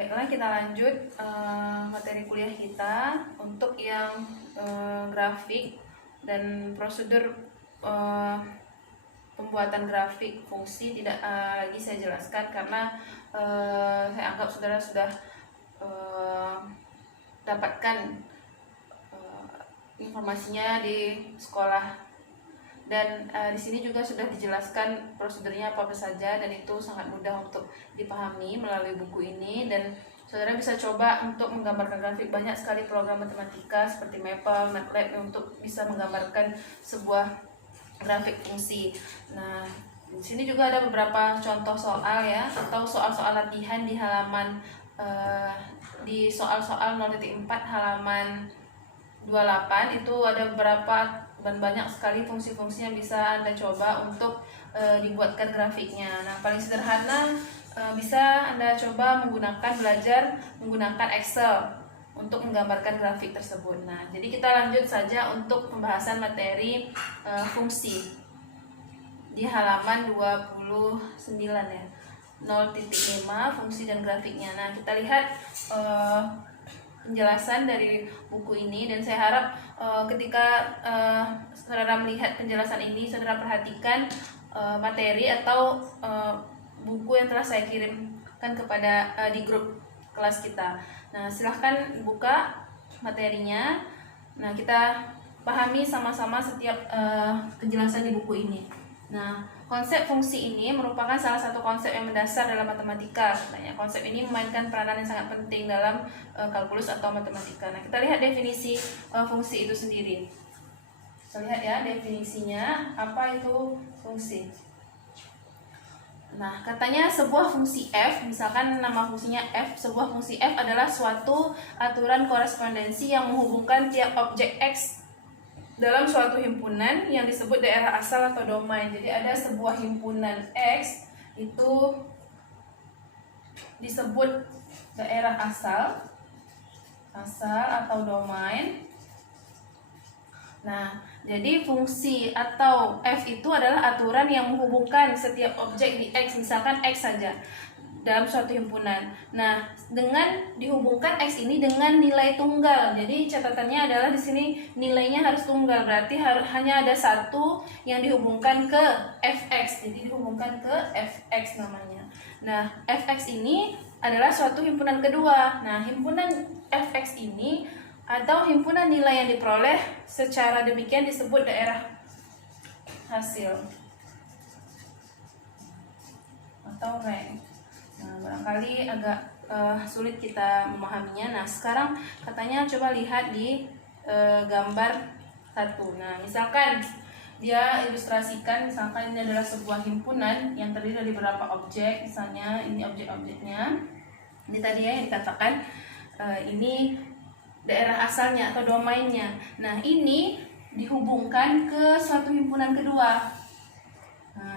Baiklah, kita lanjut materi kuliah kita untuk yang grafik dan prosedur pembuatan grafik fungsi tidak lagi saya jelaskan karena saya anggap saudara sudah dapatkan informasinya di sekolah, dan di sini juga sudah dijelaskan prosedurnya apa saja, dan itu sangat mudah untuk dipahami melalui buku ini. Dan saudara bisa coba untuk menggambarkan grafik. Banyak sekali program matematika seperti Maple, MATLAB untuk bisa menggambarkan sebuah grafik fungsi. Nah, di sini juga ada beberapa contoh soal ya, atau soal-soal latihan di halaman di soal-soal 0.4 halaman 28 itu ada beberapa dan banyak sekali fungsi-fungsi yang bisa Anda coba untuk dibuatkan grafiknya. Nah, paling sederhana bisa Anda coba belajar menggunakan Excel untuk menggambarkan grafik tersebut. Nah, jadi kita lanjut saja untuk pembahasan materi fungsi di halaman 29 ya. 0.5 fungsi dan grafiknya. Nah, kita lihat penjelasan dari buku ini, dan saya harap ketika saudara melihat penjelasan ini, saudara perhatikan materi atau buku yang telah saya kirimkan kepada di grup kelas kita. Nah, silahkan buka materinya. Nah, kita pahami sama-sama setiap penjelasan di buku ini. Nah, konsep fungsi ini merupakan salah satu konsep yang mendasar dalam matematika. Sebenarnya konsep ini memainkan peranan yang sangat penting dalam kalkulus atau matematika. Nah, kita lihat definisi fungsi itu sendiri. Kita lihat ya definisinya, apa itu fungsi. Nah, katanya sebuah fungsi f, misalkan nama fungsinya f, sebuah fungsi f adalah suatu aturan korespondensi yang menghubungkan tiap objek x dalam suatu himpunan yang disebut daerah asal atau domain. Jadi ada sebuah himpunan X itu disebut daerah asal atau domain. Nah, jadi fungsi atau f itu adalah aturan yang menghubungkan setiap objek di X, misalkan X saja, dalam suatu himpunan. Nah, dengan dihubungkan X ini dengan nilai tunggal. Jadi catatannya adalah di sini nilainya harus tunggal. Berarti hanya ada satu yang dihubungkan ke Fx. Jadi dihubungkan ke Fx namanya. Nah, Fx ini adalah suatu himpunan kedua. Nah, himpunan Fx ini atau himpunan nilai yang diperoleh secara demikian disebut daerah hasil atau rank. Nah, barangkali agak sulit kita memahaminya. Nah, sekarang katanya coba lihat di gambar 1. Nah, misalkan dia ilustrasikan, misalkan ini adalah sebuah himpunan yang terdiri dari beberapa objek. Misalnya ini objek-objeknya. Ini tadi ya yang dikatakan ini daerah asalnya atau domainnya. Nah, ini dihubungkan ke suatu himpunan kedua. Nah,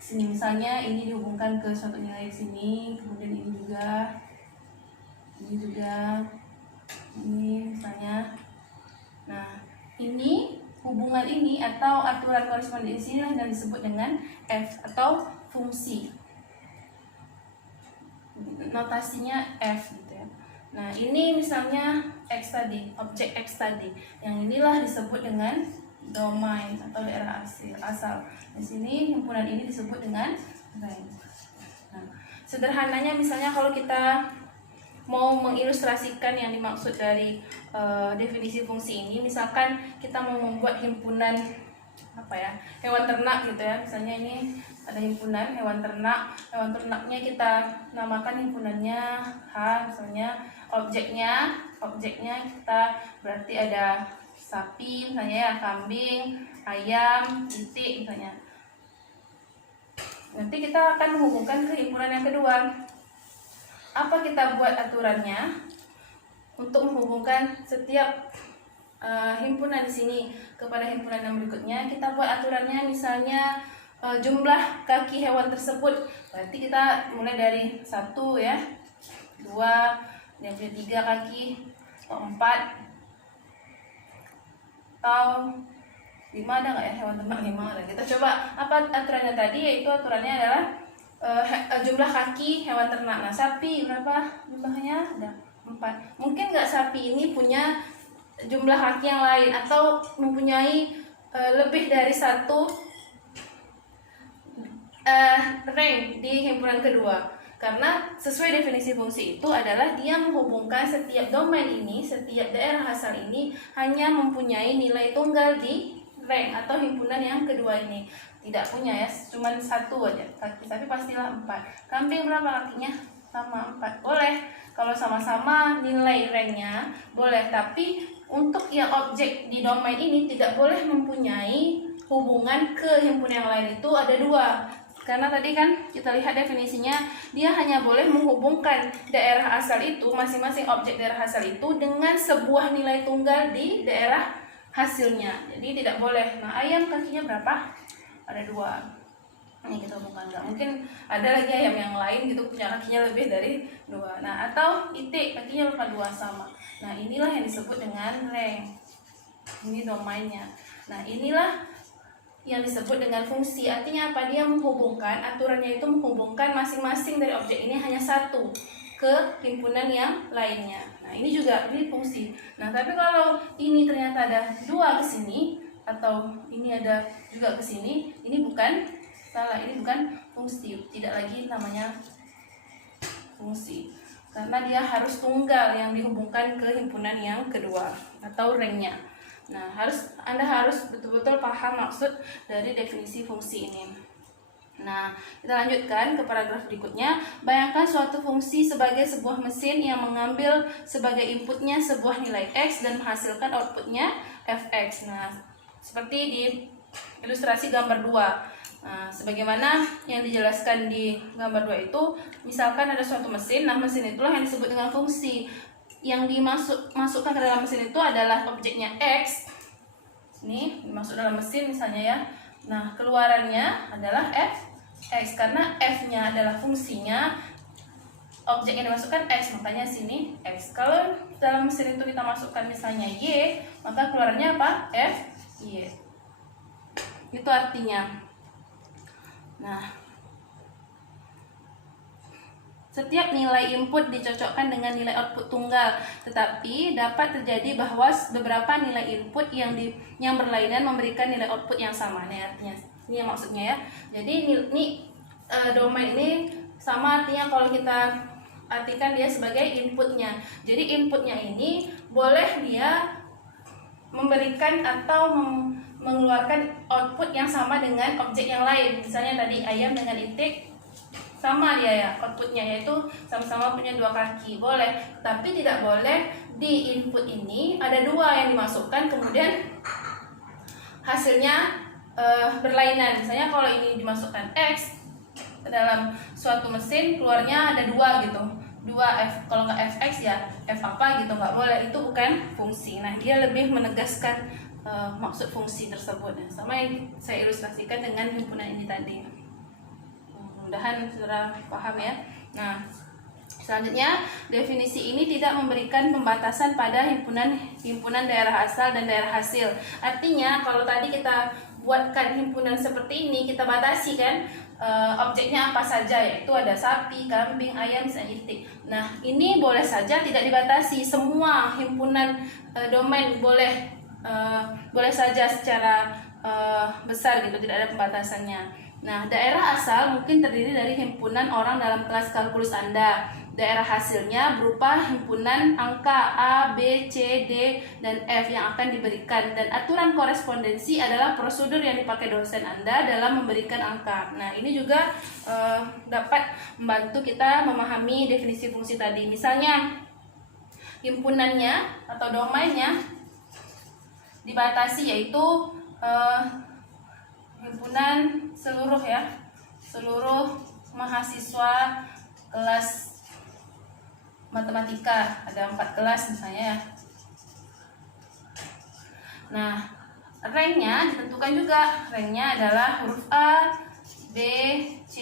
sini misalnya ini dihubungkan ke suatu nilai di sini, kemudian ini juga, ini misalnya. Nah, ini hubungan ini atau aturan korespondensi yang disebut dengan f atau fungsi. Notasinya f gitu ya. Nah, ini misalnya x tadi, objek x tadi, yang inilah disebut dengan domain atau daerah asal. Di sini himpunan ini disebut dengan rank. Nah, sederhananya misalnya kalau kita mau mengilustrasikan yang dimaksud dari definisi fungsi ini, misalkan kita mau membuat himpunan hewan ternak gitu ya. Misalnya ini ada himpunan hewan ternak. Hewan ternaknya kita namakan himpunannya H, misalnya objeknya kita berarti ada sapi misalnya ya, kambing, ayam, itik misalnya. Nanti kita akan menghubungkan ke himpunan yang kedua. Apa kita buat aturannya untuk menghubungkan setiap himpunan di sini kepada himpunan yang berikutnya? Kita buat aturannya misalnya jumlah kaki hewan tersebut. Berarti kita mulai dari 1 ya, 2, yang 3 kaki, atau 4, atau 5 ada nggak ya hewan ternak 5 ada. Kita coba apa aturannya tadi, yaitu aturannya adalah jumlah kaki hewan ternak. Nah, sapi berapa jumlahnya? Ada 4. Mungkin nggak sapi ini punya jumlah kaki yang lain atau mempunyai lebih dari satu rank di himpunan kedua. Karena sesuai definisi fungsi itu adalah dia menghubungkan setiap domain ini, setiap daerah asal ini hanya mempunyai nilai tunggal di rank atau himpunan yang kedua ini. Tidak punya ya, cuma satu aja kaki, tapi pastilah 4. Kambing berapa kakinya? Sama 4. Boleh kalau sama-sama nilai ranknya boleh, tapi untuk yang objek di domain ini tidak boleh mempunyai hubungan ke himpunan yang lain. Itu ada 2. Karena tadi kan kita lihat definisinya, dia hanya boleh menghubungkan daerah asal itu, masing-masing objek daerah asal itu dengan sebuah nilai tunggal di daerah hasilnya. Jadi tidak boleh. Nah, ayam kakinya berapa? Ada 2. Ini kita hubungkan. Nggak mungkin ada lagi ayam yang lain gitu punya kakinya lebih dari 2. Nah, atau itik kakinya berapa? 2 sama. Nah, inilah yang disebut dengan rank. Ini domainnya. Nah, inilah yang disebut dengan fungsi. Artinya apa? Dia menghubungkan, aturannya itu menghubungkan masing-masing dari objek ini hanya satu ke himpunan yang lainnya. Nah, ini juga ini fungsi. Nah, tapi kalau ini ternyata ada 2 ke sini atau ini ada juga ke sini, ini bukan salah, ini bukan fungsi. Tidak lagi namanya fungsi. Karena dia harus tunggal yang dihubungkan ke himpunan yang kedua atau ranknya. Nah, Anda harus betul-betul paham maksud dari definisi fungsi ini. Nah, kita lanjutkan ke paragraf berikutnya. Bayangkan suatu fungsi sebagai sebuah mesin yang mengambil sebagai inputnya sebuah nilai X dan menghasilkan outputnya Fx. Nah, seperti di ilustrasi gambar 2. Nah, sebagaimana yang dijelaskan di gambar 2 itu, misalkan ada suatu mesin. Nah, mesin itulah yang disebut dengan fungsi. Yang dimasukkan ke dalam mesin itu adalah objeknya X. Ini dimasuk dalam mesin misalnya ya. Nah, keluarannya adalah Fx karena F-nya adalah fungsinya, objek yang dimasukkan X, makanya sini X. Kalau dalam mesin itu kita masukkan misalnya Y, maka keluarannya apa? Fy. Itu artinya. Nah, setiap nilai input dicocokkan dengan nilai output tunggal, tetapi dapat terjadi bahwa beberapa nilai input yang berlainan memberikan nilai output yang sama. Nah, artinya ini yang maksudnya ya. Jadi ini domain ini sama, artinya kalau kita artikan dia sebagai inputnya. Jadi inputnya ini boleh dia memberikan atau mengeluarkan output yang sama dengan objek yang lain. Misalnya tadi ayam dengan itik sama dia ya, outputnya yaitu sama-sama punya 2 kaki, boleh. Tapi tidak boleh di input ini ada 2 yang dimasukkan kemudian hasilnya berlainan. Misalnya kalau ini dimasukkan X ke dalam suatu mesin, keluarnya ada 2 gitu, 2 F. Kalau nggak Fx ya F apa gitu, nggak boleh. Itu bukan fungsi. Nah, dia lebih menegaskan maksud fungsi tersebut. Nah, sama yang saya ilustrasikan dengan himpunan ini tadi. Mudah-mudahan saudara paham ya. Nah, selanjutnya definisi ini tidak memberikan pembatasan pada himpunan daerah asal dan daerah hasil. Artinya kalau tadi kita buatkan himpunan seperti ini, kita batasi kan objeknya apa saja, yaitu ada sapi, kambing, ayam, misalnya itik. Nah, ini boleh saja tidak dibatasi, semua himpunan domain boleh saja secara besar gitu, tidak ada pembatasannya. Nah, daerah asal mungkin terdiri dari himpunan orang dalam kelas kalkulus Anda. Daerah hasilnya berupa himpunan angka A, B, C, D, dan F yang akan diberikan. Dan aturan korespondensi adalah prosedur yang dipakai dosen Anda dalam memberikan angka. Nah, ini juga dapat membantu kita memahami definisi fungsi tadi. Misalnya, himpunannya atau domainnya dibatasi, yaitu himpunan seluruh mahasiswa kelas matematika, ada 4 kelas misalnya ya. Nah, ranknya ditentukan juga. Ranknya adalah huruf A, B, C,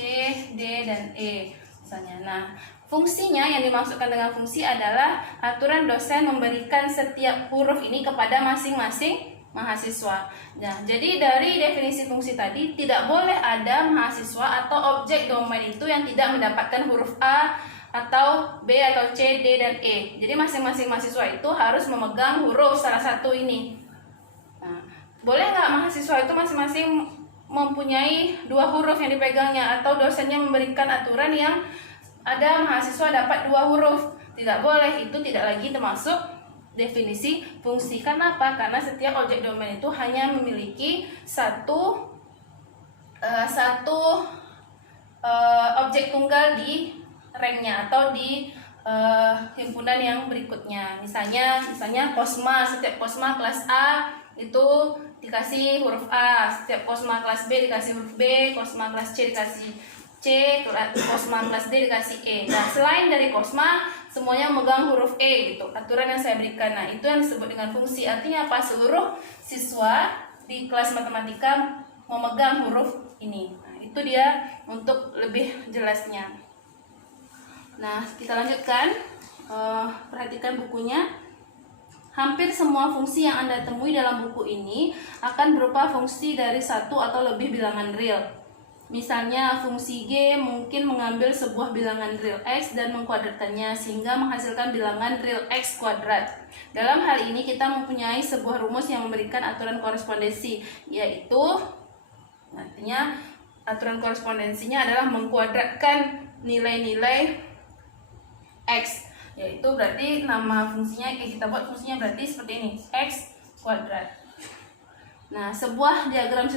D, dan E misalnya. Nah, fungsinya yang dimaksudkan dengan fungsi adalah aturan dosen memberikan setiap huruf ini kepada masing-masing mahasiswa. Nah, jadi dari definisi fungsi tadi tidak boleh ada mahasiswa atau objek domain itu yang tidak mendapatkan huruf A atau B atau C, D, dan E. Jadi masing-masing mahasiswa itu harus memegang huruf salah satu ini. Nah, boleh nggak mahasiswa itu masing-masing mempunyai 2 huruf yang dipegangnya, atau dosennya memberikan aturan yang ada mahasiswa dapat 2 huruf? Tidak boleh, itu tidak lagi termasuk definisi fungsi. Kenapa? Karena setiap objek domain itu hanya memiliki satu objek tunggal di ranknya atau di himpunan yang berikutnya. Misalnya Kosma, setiap Kosma kelas A itu dikasih huruf A, setiap Kosma kelas B dikasih huruf B, Kosma kelas C dikasih C, Kosma kelas D dikasih E. Nah, selain dari Kosma, semuanya memegang huruf E gitu. Aturan yang saya berikan. Nah, itu yang disebut dengan fungsi. Artinya apa? Seluruh siswa di kelas matematika memegang huruf ini. Nah, itu dia untuk lebih jelasnya. Nah, kita lanjutkan. Perhatikan bukunya. Hampir semua fungsi yang Anda temui dalam buku ini akan berupa fungsi dari satu atau lebih bilangan real. Misalnya, fungsi G mungkin mengambil sebuah bilangan real X dan mengkuadratkannya sehingga menghasilkan bilangan real X kuadrat. Dalam hal ini kita mempunyai sebuah rumus yang memberikan aturan korespondensi, yaitu artinya aturan korespondensinya adalah mengkuadratkan nilai-nilai X, yaitu berarti nama fungsinya, kita buat fungsinya berarti seperti ini, X kuadrat. Nah, sebuah diagram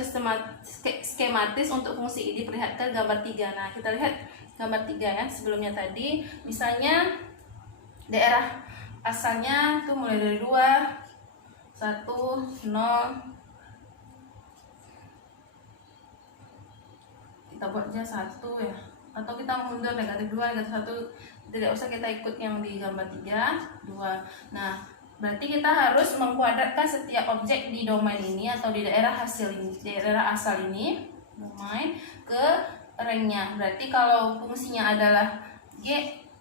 skematis untuk fungsi ini diperlihatkan gambar 3. Nah, kita lihat gambar 3 ya, sebelumnya tadi. Misalnya daerah asalnya itu mulai dari 2, 1, 0. Kita buatnya 1 ya. Atau kita mundur negatif 2, negatif 1. Tidak usah kita ikut yang di gambar 3, 2. Nah, berarti kita harus mengkuadratkan setiap objek di domain ini atau di daerah hasil ini, daerah asal ini, domain, ke ranknya. Berarti kalau fungsinya adalah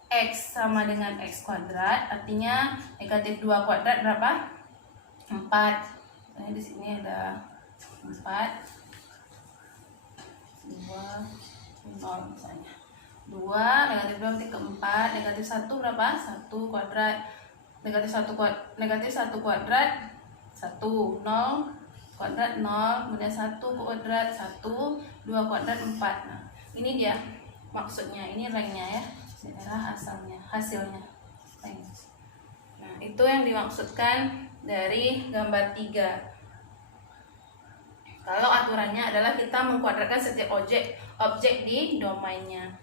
X sama dengan X kuadrat, artinya negatif 2 kuadrat berapa? 4. Nah, di sini ada 4, 2, 0 misalnya. 2, negatif 2 berarti ke 4, negatif 1 berapa? 1 kuadrat. Negatif 1 kuadrat 1, 0 kuadrat 0, kemudian 1 kuadrat 1, 2 kuadrat 4. Nah, ini dia maksudnya, ini ranknya ya, daerah asalnya, hasilnya rank. Nah, itu yang dimaksudkan dari gambar 3. Kalau aturannya adalah kita mengkuadratkan setiap objek di domainnya.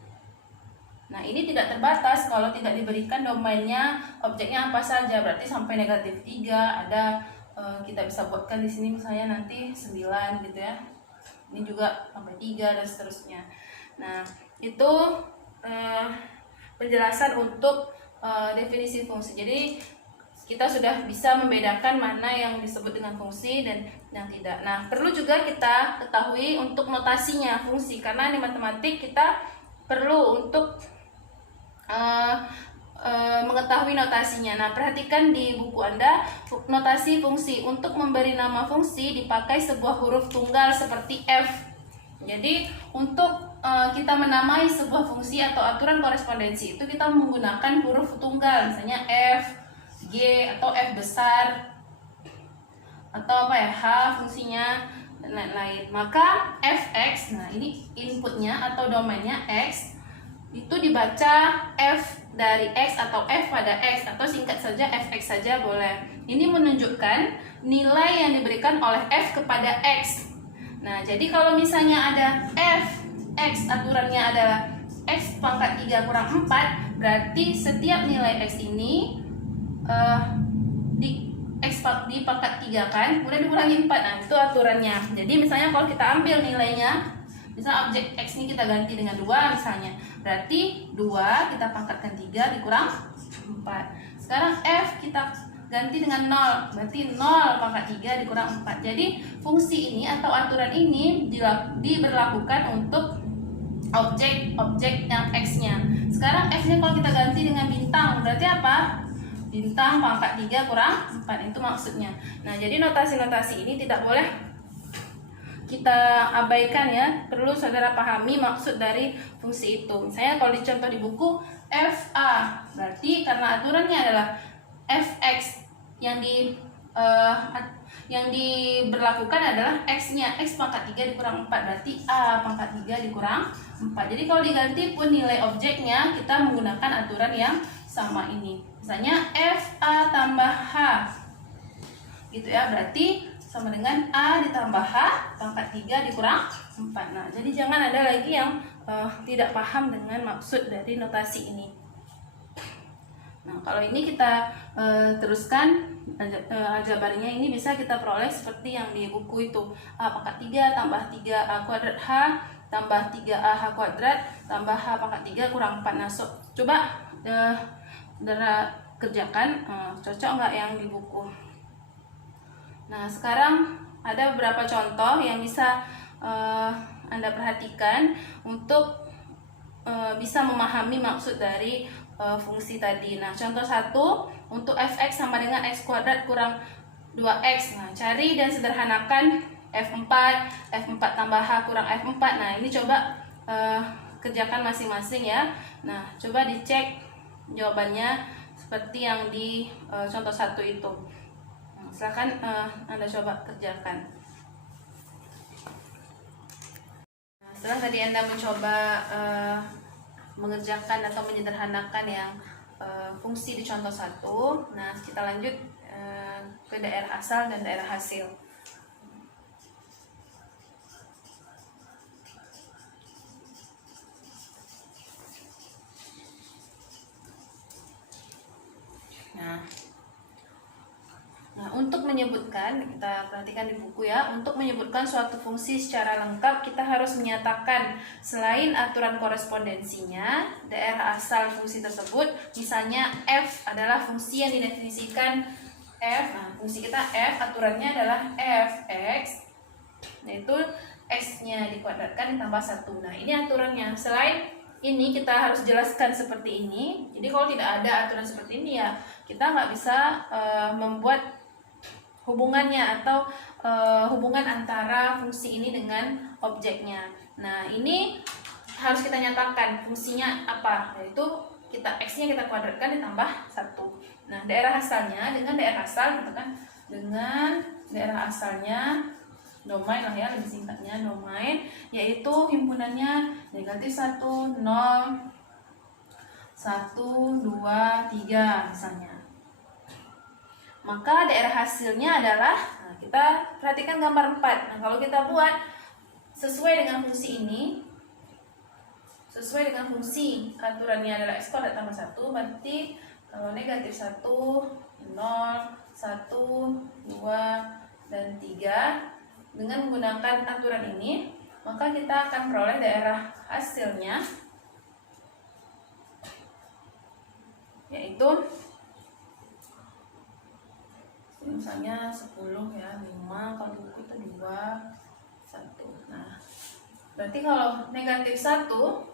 Nah, ini tidak terbatas kalau tidak diberikan domainnya, objeknya apa saja, berarti sampai negatif 3 ada, kita bisa buatkan di sini misalnya nanti 9 gitu ya. Ini juga sampai 3 dan seterusnya. Nah, itu penjelasan untuk definisi fungsi. Jadi kita sudah bisa membedakan mana yang disebut dengan fungsi dan yang tidak. Nah, perlu juga kita ketahui untuk notasinya fungsi, karena di matematik kita perlu untuk mengetahui notasinya. Nah, perhatikan di buku Anda, notasi fungsi. Untuk memberi nama fungsi dipakai sebuah huruf tunggal seperti F. Jadi, untuk kita menamai sebuah fungsi atau aturan korespondensi itu kita menggunakan huruf tunggal, misalnya F, G, atau F besar, atau apa ya, H fungsinya, dan lain-lain. Maka Fx, nah ini inputnya atau domainnya X, itu dibaca F dari X atau F pada X, atau singkat saja Fx saja boleh. Ini menunjukkan nilai yang diberikan oleh F kepada X. Nah, jadi kalau misalnya ada Fx, aturannya adalah X pangkat 3 kurang 4, berarti setiap nilai X ini X di pangkat 3 kan, kemudian dikurangi 4. Nah, itu aturannya. Jadi misalnya kalau kita ambil nilainya, misalnya objek X ini kita ganti dengan 2 misalnya, berarti 2 kita pangkatkan 3 dikurang 4. Sekarang F kita ganti dengan 0, berarti 0 pangkat 3 dikurang 4. Jadi fungsi ini atau aturan ini diberlakukan untuk objek yang X-nya. Sekarang F-nya kalau kita ganti dengan bintang, berarti apa? bintang pangkat 3 kurang 4, itu maksudnya. Nah, jadi notasi-notasi ini tidak boleh kita abaikan ya, perlu saudara pahami maksud dari fungsi itu. Misalnya kalau dicontoh di buku FA, berarti karena aturannya adalah fx yang diberlakukan adalah x-nya, x pangkat 3 dikurang 4, berarti a pangkat 3 dikurang 4. Jadi kalau diganti pun nilai objeknya kita menggunakan aturan yang sama ini. Misalnya FA tambah H gitu ya, berarti sama dengan A ditambah H pangkat 3 dikurang 4. Nah, jadi jangan ada lagi yang tidak paham dengan maksud dari notasi ini. Nah, kalau ini kita teruskan aljabarnya, ini bisa kita peroleh seperti yang di buku itu. A pangkat 3 tambah 3A kuadrat H tambah 3AH kuadrat tambah H pangkat 3 kurang 4. Nah, coba saudara kerjakan, cocok nggak yang di buku. Nah, sekarang ada beberapa contoh yang bisa Anda perhatikan untuk bisa memahami maksud dari fungsi tadi. Nah, contoh 1, untuk fx sama dengan x kuadrat kurang 2x. Nah, cari dan sederhanakan f4 tambah h kurang f4. Nah, ini coba kerjakan masing-masing ya. Nah, coba dicek jawabannya seperti yang di contoh 1 itu. Silakan Anda coba kerjakan. Nah, setelah tadi Anda mencoba mengerjakan atau menyederhanakan yang fungsi di contoh 1, nah kita lanjut ke daerah asal dan daerah hasil. Nah, untuk menyebutkan, kita perhatikan di buku ya, untuk menyebutkan suatu fungsi secara lengkap, kita harus menyatakan selain aturan korespondensinya, daerah asal fungsi tersebut, misalnya f adalah fungsi yang didefinisikan f. Nah, fungsi kita f, aturannya adalah fx, yaitu x-nya dikuadratkan ditambah 1. Nah, ini aturannya. Selain ini kita harus jelaskan seperti ini. Jadi kalau tidak ada aturan seperti ini ya, kita nggak bisa membuat hubungannya atau hubungan antara fungsi ini dengan objeknya. Nah, ini harus kita nyatakan fungsinya apa, yaitu kita x-nya kita kuadratkan ditambah 1. Nah, daerah asalnya, dengan daerah asal gitu kan, dengan daerah asalnya domain lah ya, lebih singkatnya domain, yaitu himpunannya -1, 0, 1, 2, 3 misalnya. Maka daerah hasilnya adalah, nah kita perhatikan gambar 4. Nah, kalau kita buat sesuai dengan fungsi ini, sesuai dengan fungsi aturannya adalah x kuadrat tambah 1, berarti kalau -1, 0, 1, 2, dan 3 dengan menggunakan aturan ini, maka kita akan peroleh daerah hasilnya, yaitu misalnya 10 ya, 5, kalau buku itu 2, 1. Nah, berarti kalau -1,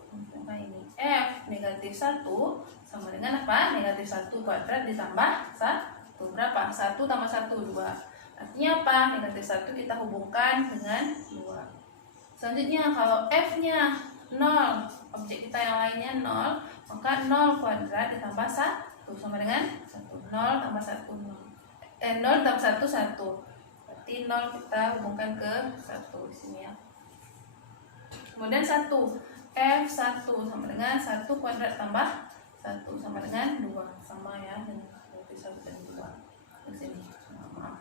nah ini f -1 sama dengan apa? -1 kuadrat ditambah 1. Berapa? 1 tambah 1, 2. Artinya apa? -1 kita hubungkan dengan 2. Selanjutnya kalau f-nya 0, objek kita yang lainnya 0, maka 0 kuadrat ditambah 1 sama dengan 1. 0 tambah 1, 0 tambah 1, 1. Berarti 0 kita hubungkan ke 1 di sini ya. Kemudian 1, f1 sama dengan 1 kuadrat tambah 1 sama dengan 2. Sama ya, dengan 1 dan 2 di sini. Maaf.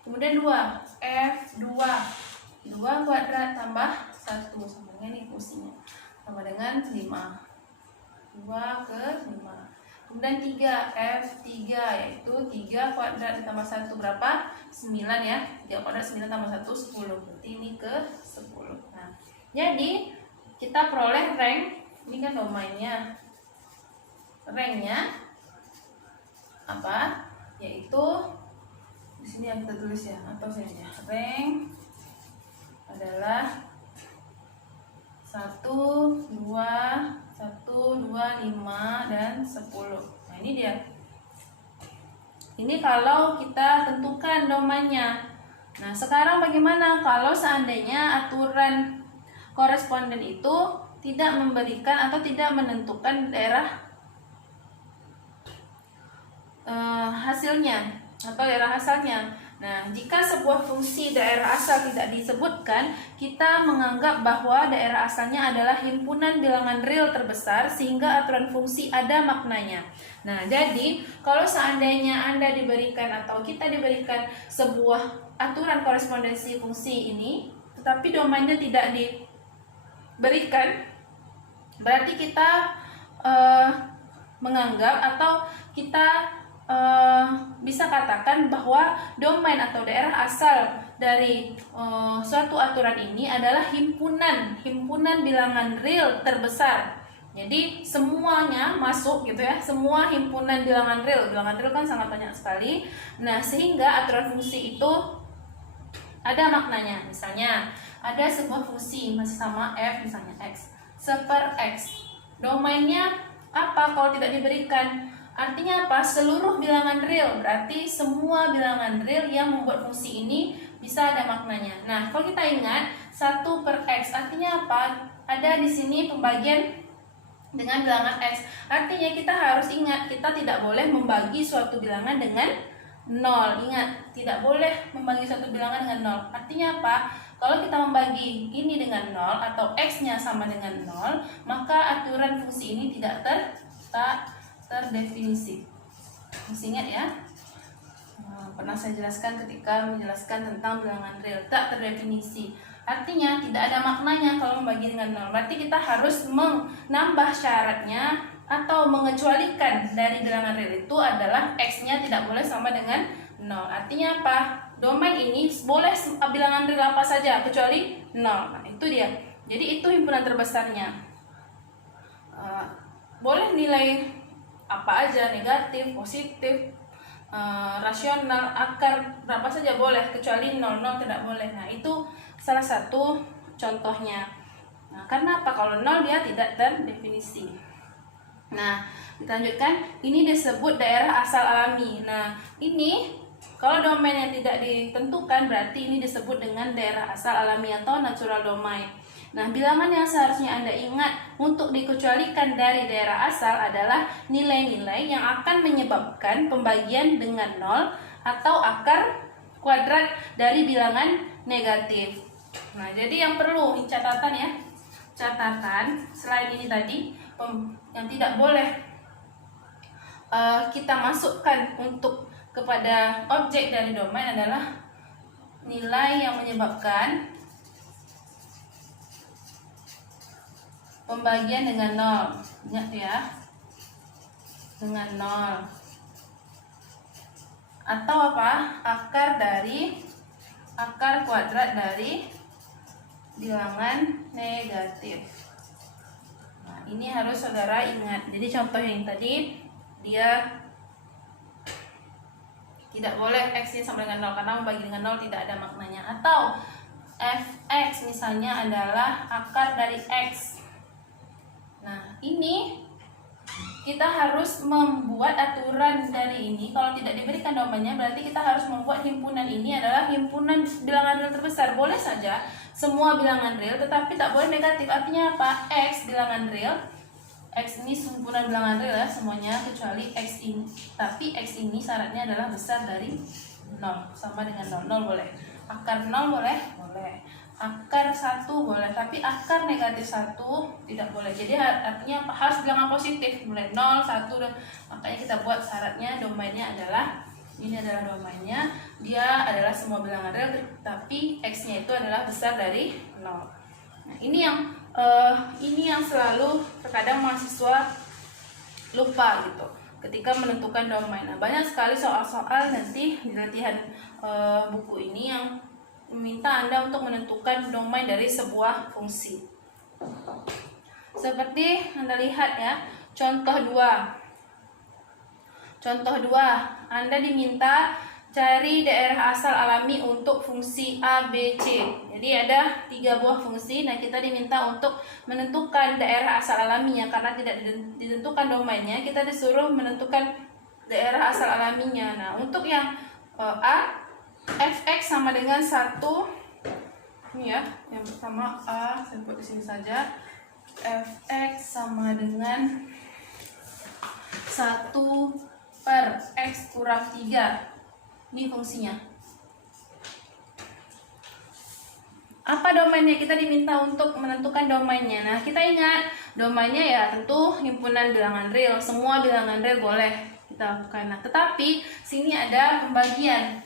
Kemudian 2, f2 2 kuadrat tambah 1 sama dengan ini fungsinya, sama dengan 5. 2 ke 5. Kemudian 3, f3 yaitu 3 kuadrat ditambah 1 berapa? 9 ya. 3 kuadrat 9 tambah 1, 10. Berarti ini ke 10. Nah, jadi kita peroleh rank, ini kan domainnya. Ranknya apa? Yaitu di sini yang kita tulis ya, atau saja. Rank adalah 1, 2, 1, 2, 5, dan 10. Nah, ini dia. Ini kalau kita tentukan domainnya. Nah, sekarang bagaimana kalau seandainya aturan koresponden itu tidak memberikan atau tidak menentukan daerah hasilnya atau daerah asalnya. Nah, jika sebuah fungsi daerah asal tidak disebutkan, kita menganggap bahwa daerah asalnya adalah himpunan bilangan real terbesar sehingga aturan fungsi ada maknanya. Nah, jadi kalau seandainya Anda diberikan atau kita diberikan sebuah aturan korespondensi fungsi ini, tetapi domainnya tidak diberikan, berarti kita menganggap atau kita bisa katakan bahwa domain atau daerah asal dari suatu aturan ini adalah himpunan bilangan real terbesar. Jadi semuanya masuk gitu ya, semua himpunan bilangan real kan sangat banyak sekali. Nah, sehingga aturan fungsi itu ada maknanya. Misalnya ada sebuah fungsi masih sama f, misalnya x seper x. Domainnya apa kalau tidak diberikan? Artinya apa? Seluruh bilangan real, berarti semua bilangan real yang membuat fungsi ini bisa ada maknanya. Nah, kalau kita ingat 1 per x, artinya apa? Ada di sini pembagian dengan bilangan x. Artinya kita harus ingat, kita tidak boleh membagi suatu bilangan dengan 0. Ingat, tidak boleh membagi suatu bilangan dengan 0. Artinya apa? Kalau kita membagi ini dengan 0 atau x-nya sama dengan 0, maka aturan fungsi ini tidak terdefinisi. Masih ingat ya? Pernah saya jelaskan ketika menjelaskan tentang bilangan real, tak terdefinisi. Artinya tidak ada maknanya kalau membagi dengan 0. Berarti kita harus menambah syaratnya atau mengecualikan dari bilangan real itu adalah x-nya tidak boleh sama dengan 0. Artinya apa? Domain ini boleh bilangan real apa saja kecuali 0. Nah, itu dia. Jadi itu himpunan terbesarnya. Boleh nilai apa aja, negatif, positif, rasional, akar, berapa saja boleh, kecuali 0 tidak boleh. Nah, itu salah satu contohnya. Nah, karena apa? Kalau 0 dia tidak terdefinisi. Nah, kita lanjutkan. Ini disebut daerah asal alami. Nah, ini kalau domain yang tidak ditentukan, berarti ini disebut dengan daerah asal alami atau natural domain. Nah, bilangan yang seharusnya Anda ingat untuk dikecualikan dari daerah asal adalah nilai-nilai yang akan menyebabkan pembagian dengan 0 atau akar kuadrat dari bilangan negatif. Nah, jadi yang perlu catatan ya. Catatan selain ini tadi yang tidak boleh kita masukkan untuk kepada objek dari domain adalah nilai yang menyebabkan pembagian dengan 0. Ingat ya, dengan 0. Atau apa? Akar kuadrat dari bilangan negatif. Nah, ini harus saudara ingat. Jadi contoh yang tadi dia tidak boleh x-nya sama dengan 0 karena membagi dengan 0 tidak ada maknanya. Atau fx misalnya adalah akar dari x. Nah, ini kita harus membuat aturan dari ini. Kalau tidak diberikan domainnya, berarti kita harus membuat himpunan ini adalah himpunan bilangan real terbesar. Boleh saja semua bilangan real, tetapi tak boleh negatif. Artinya apa? X bilangan real, X ini himpunan bilangan real ya semuanya, kecuali X ini. Tapi X ini syaratnya adalah besar dari 0, sama dengan 0. 0 boleh. Akar 0 boleh? Boleh. Akar 1 boleh, tapi akar negatif 1 tidak boleh. Jadi artinya harus bilangan positif, mulai 0, 1, dan makanya kita buat syaratnya domainnya adalah, ini adalah domainnya, dia adalah semua bilangan real, tapi x-nya itu adalah besar dari 0. Nah, ini yang selalu terkadang mahasiswa lupa gitu ketika menentukan domain. Nah, banyak sekali soal-soal nanti di latihan buku ini yang meminta Anda untuk menentukan domain dari sebuah fungsi. Seperti Anda lihat ya, contoh 2. Contoh 2, Anda diminta cari daerah asal alami untuk fungsi A, B, C. Jadi ada 3 buah fungsi. Nah, kita diminta untuk menentukan daerah asal alaminya. Karena tidak ditentukan domainnya, kita disuruh menentukan daerah asal alaminya. Nah, untuk yang A, fx sama dengan 1. Ini ya, yang pertama A, saya buat di sini saja. Fx sama dengan 1 per x kurang 3. Ini fungsinya. Apa domainnya? Kita diminta untuk menentukan domainnya. Nah, kita ingat domainnya ya tentu himpunan bilangan real. Semua bilangan real boleh kita lakukan. Nah, tetapi sini ada pembagian.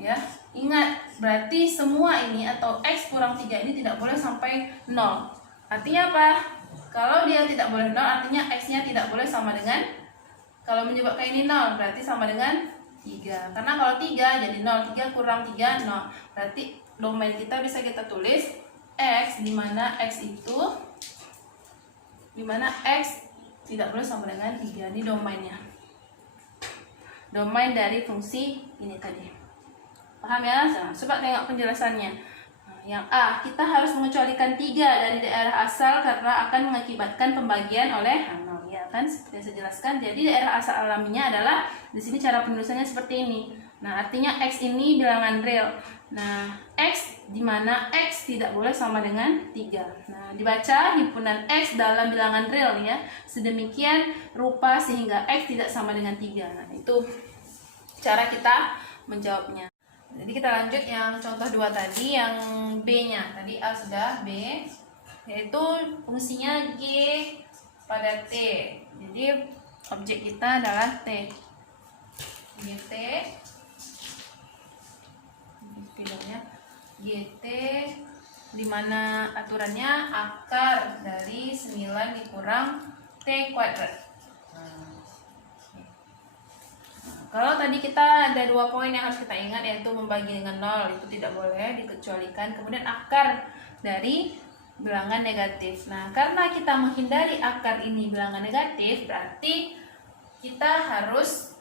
Ya, ingat berarti semua ini atau x kurang 3 ini tidak boleh sampai 0. Artinya apa? Kalau dia tidak boleh 0, artinya x-nya tidak boleh sama dengan, kalau menyebabkan ini 0 berarti sama dengan 3. Karena kalau 3 jadi 0, 3 kurang 3 0. Berarti domain kita bisa kita tulis x, di mana x tidak boleh sama dengan 3. Ini domainnya. Domain dari fungsi ini tadi. Paham ya? Nah, coba tengok penjelasannya. Nah, yang A, kita harus mengecualikan 3 dari daerah asal karena akan mengakibatkan pembagian oleh 0. Ya kan, seperti yang saya jelaskan. Jadi daerah asal alaminya adalah di sini cara penulisannya seperti ini. Nah, artinya x ini bilangan real. Nah, x di mana x tidak boleh sama dengan 3. Nah, dibaca himpunan x dalam bilangan real ya. Sedemikian rupa sehingga x tidak sama dengan 3. Nah, itu cara kita menjawabnya. Jadi kita lanjut yang contoh 2 tadi, yang B-nya. Tadi A sudah, B yaitu fungsinya G pada T. Jadi objek kita adalah T. GT filenya GT, di mana aturannya akar dari 9 dikurang T kuadrat. Kalau tadi kita ada 2 poin yang harus kita ingat, yaitu membagi dengan 0 itu tidak boleh dikecualikan. Kemudian akar dari bilangan negatif. Nah, karena kita menghindari akar ini bilangan negatif, berarti kita harus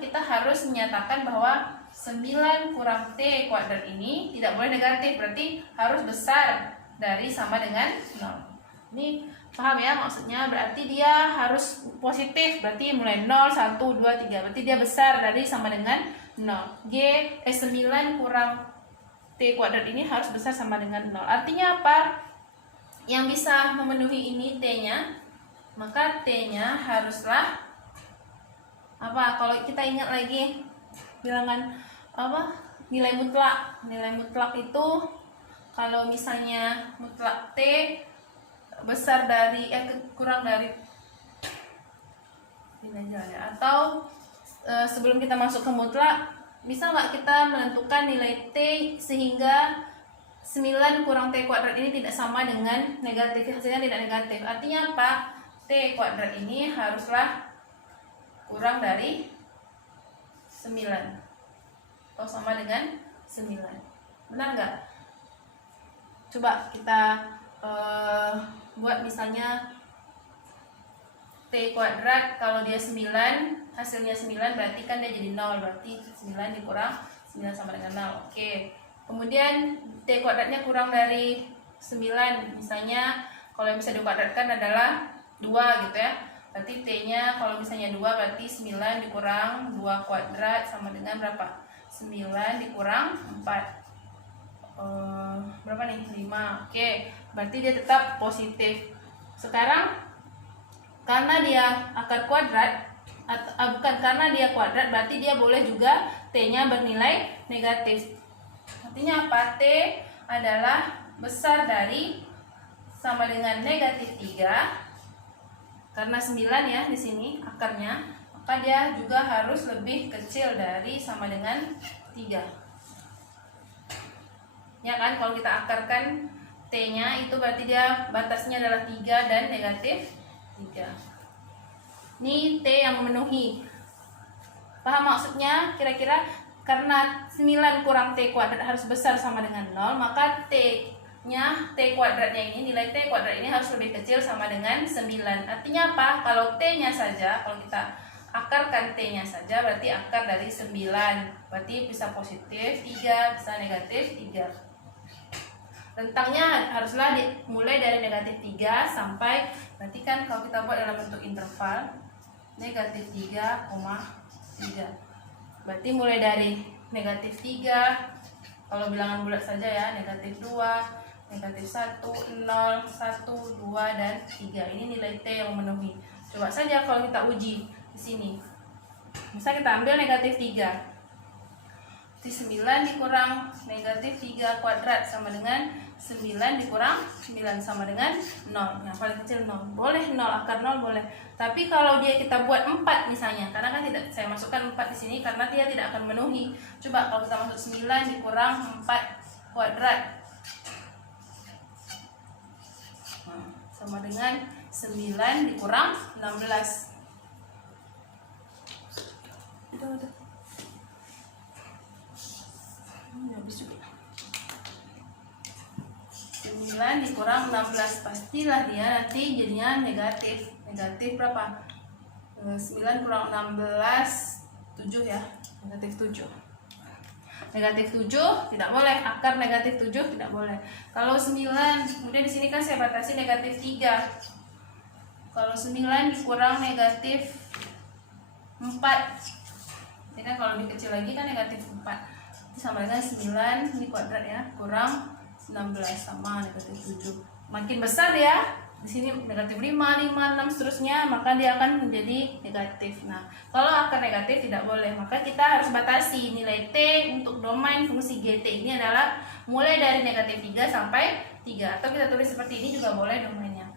kita harus menyatakan bahwa 9 kurang T kuadrat ini tidak boleh negatif, berarti harus besar dari sama dengan 0. Ini paham ya maksudnya? Berarti dia harus positif, berarti mulai 0, 1, 2, 3, berarti dia besar dari sama dengan 0. 9 kurang T kuadrat ini harus besar sama dengan 0. Artinya apa? Yang bisa memenuhi ini T-nya, maka T-nya haruslah apa? Kalau kita ingat lagi bilangan apa? Nilai mutlak. Nilai mutlak itu kalau misalnya mutlak T besar dari kurang dari ini aja ya. Atau sebelum kita masuk ke mutlak, bisa nggak kita menentukan nilai T sehingga 9 kurang T kuadrat ini tidak sama dengan negatif, hasilnya tidak negatif. Artinya apa? T kuadrat ini haruslah kurang dari 9 atau sama dengan 9. Benar nggak? Coba kita buat misalnya T kuadrat, kalau dia 9, hasilnya 9, berarti kan dia jadi 0, berarti 9 dikurang 9 sama dengan 0. Oke. Kemudian T kuadratnya kurang dari 9, misalnya kalau yang bisa dikuadratkan adalah 2 gitu ya. Berarti T-nya kalau misalnya 2, berarti 9 dikurang 2 kuadrat sama dengan berapa? 9 dikurang 4. Berapa nih? 5. Oke, berarti dia tetap positif. Sekarang karena dia akar kuadrat, bukan karena dia kuadrat, berarti dia boleh juga T-nya bernilai negatif. Artinya apa? T adalah besar dari sama dengan negatif 3. Karena 9 ya di sini akarnya, maka dia juga harus lebih kecil dari sama dengan 3. Ya kan, kalau kita akarkan T-nya itu berarti dia batasnya adalah 3 dan negatif 3. Ini T yang memenuhi. Paham maksudnya? Kira-kira karena 9 kurang T kuadrat harus besar sama dengan 0, maka T kuadratnya ini, nilai T kuadrat ini harus lebih kecil sama dengan 9. Artinya apa? Kalau T-nya saja, kalau kita akar kan T-nya saja, berarti akar dari 9. Berarti bisa positif 3, bisa negatif 3. Rentangnya haruslah mulai dari negatif 3 sampai, berarti kan kalau kita buat dalam bentuk interval, negatif 3,3. Berarti mulai dari negatif 3, kalau bilangan bulat saja ya, negatif 2, negatif 1, 0, 1, 2, dan 3. Ini nilai T yang memenuhi. Coba saja kalau kita uji di sini. Misal kita ambil negatif 3. 9 dikurang negatif 3 kuadrat sama dengan 9 dikurang 9 sama dengan 0. Yang paling kecil 0. Boleh 0, akar 0 boleh. Tapi kalau dia kita buat 4 misalnya, karena kan tidak saya masukkan 4 di sini karena dia tidak akan memenuhi. Coba kalau kita masuk 9 dikurang 4 kuadrat. Sama dengan 9 dikurang 16. Udah. Habis juga. 9 dikurang 16, pastilah dia nanti jadinya negatif. Negatif berapa? 9 kurang 16, 7 ya. Negatif 7. Negatif 7 tidak boleh, akar negatif 7 tidak boleh. Kalau 9, kemudian di sini kan saya batasi negatif 3. Kalau 9 dikurang negatif 4. Ini kan kalau lebih kecil lagi kan negatif 4. Sama dengan 9 ini kuadrat ya, kurang 16 sama negatif 7. Makin besar ya, di sini negatif 5, 5, 6 seterusnya, maka dia akan menjadi negatif. Nah, kalau akar negatif tidak boleh, maka kita harus batasi nilai T untuk domain fungsi GT ini adalah mulai dari negatif 3 sampai 3. Atau kita tulis seperti ini juga boleh domainnya.